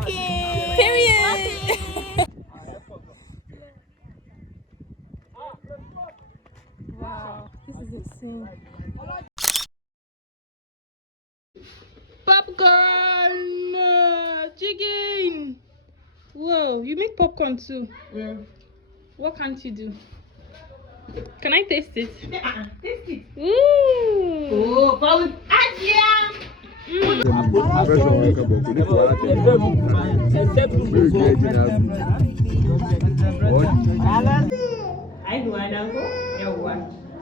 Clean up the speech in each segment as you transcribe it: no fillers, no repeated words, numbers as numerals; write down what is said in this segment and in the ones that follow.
Walking. Period. Wow, this is insane. Popcorn, chicken. Whoa, you make popcorn too. Yeah. What can't you do? Can I taste it? Taste it. Ooh. Oh, but with Asia.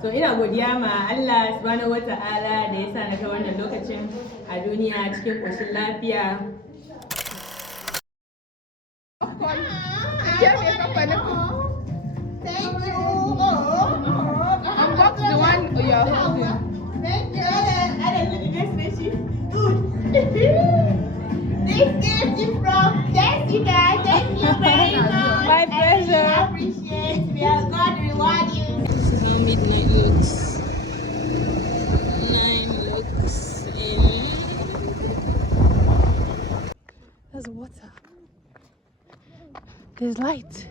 So ina godiya ma Allah subhanahu wata'ala da ya sa na kai wannan lokacin a duniya cikin ƙoshin lafiya. Thank you. Unbox the one you're holding. Thank you. This gift is from Jessica. Thank you very much. My pleasure. I appreciate it. May God reward you. This is how midnight looks. 9 looks. There's water. There's light.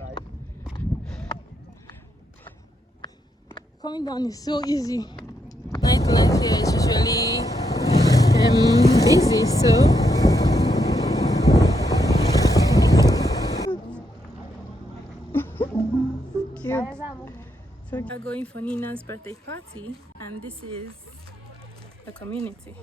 Coming down is so easy. Nightlife here is usually busy, so cute. So we're going for Nina's birthday party, and this is the community.